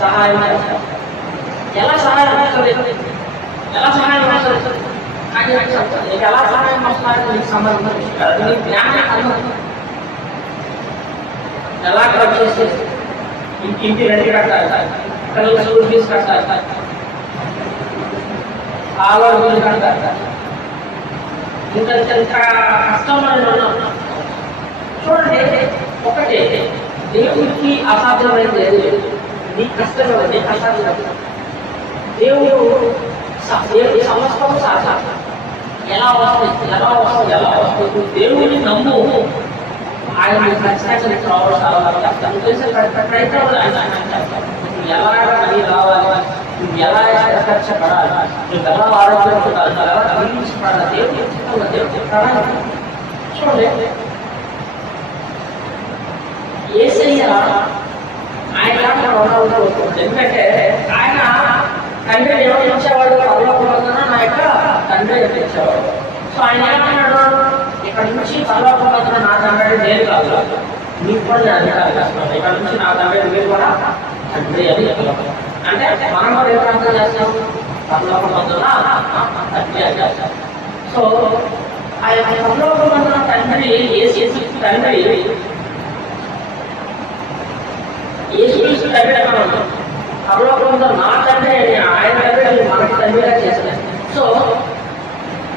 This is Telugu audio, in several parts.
సహాయం చేస్తారు. ఎలా సహాయం వస్తుంది? ఎలా సహాయం వస్తుంది? నీకు ఎలా సహాయం వస్తున్నారు? నీకు సంబంధం నీకు జ్ఞానం సంబంధం ఎలా ఖర్చు చేసేది? ఇంటి రెంట్ కట్టాలి, పిల్లల స్కూల్ ఫీజు కట్టాలి, ఆలోచన బిల్లు కట్టాలి. ఇంత కష్టమైన చూడండి. ఒకటే, దేవుడికి అసాధ్యమైనది ఏది లేదు. నీ కష్టం నీ అసాధ్యం. దేవుడు సమస్తం సాధ్యం. ఎలా వస్తుంది? ఎలా వస్తుంది? ఎలా వస్తుంది? దేవుడిని నమ్ము. ఆయన ఖచ్చితంగా రావడం ప్రయత్నం ఎలా పని రావాలి, నువ్వు ఎలా కష్టపడాలి, నువ్వు ఎలా ఆరోగ్యం ఉండాలి, నువ్వు ఎలా అభివృద్ధిపడాలి. దేవుడు చూడండి. యేసయ్య ఆయన ఎందుకంటే ఆయన తండ్రి ఎవరు ఇచ్చేవాడు? పరలోకమందున నా యొక్క తండ్రి ఇచ్చేవాడు. సో ఆయన ఏమన్నాడు? ఇక్కడ నుంచి పరలోకమందున నా తండ్రి నేను కాదు, నీకు కూడా నేను అధికారం చేస్తున్నాను. ఇక్కడ నుంచి నా తండ్రి మీరు కూడా తండ్రి అని చెప్పాలి. అంటే మనం కూడా ఏ ప్రాంతం చేస్తాం? పరలోకమందున తండ్రి అని చేస్తాం. సో ఆ యొక్క పరలోకమందున తండ్రి యేసు తండ్రి యేసు తండ్రి అన్నాడు. పరలోకంలో నా తండ్రి ఆయన తండ్రి మనకి తండ్రిగా చేశాడు. సో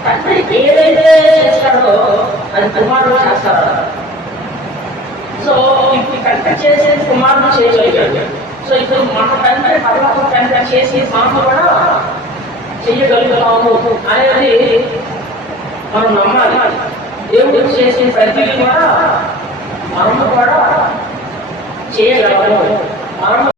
తండ్రి ఏదైతే చేస్తాడో అది కుమారుడు చేస్తాడు. సో ఇప్పుడు తండ్రి చేసేది కుమారుడు చేయగలిగాడు. సో ఇప్పుడు మన తండ్రి పరలోకం తండ్రి చేసి మనకు కూడా చెయ్యగలుగుతాము అనేది మనం నమ్మాలి. దేవుడు చేసే ప్రతిదీ కూడా మనము కూడా చేయగలము. మనం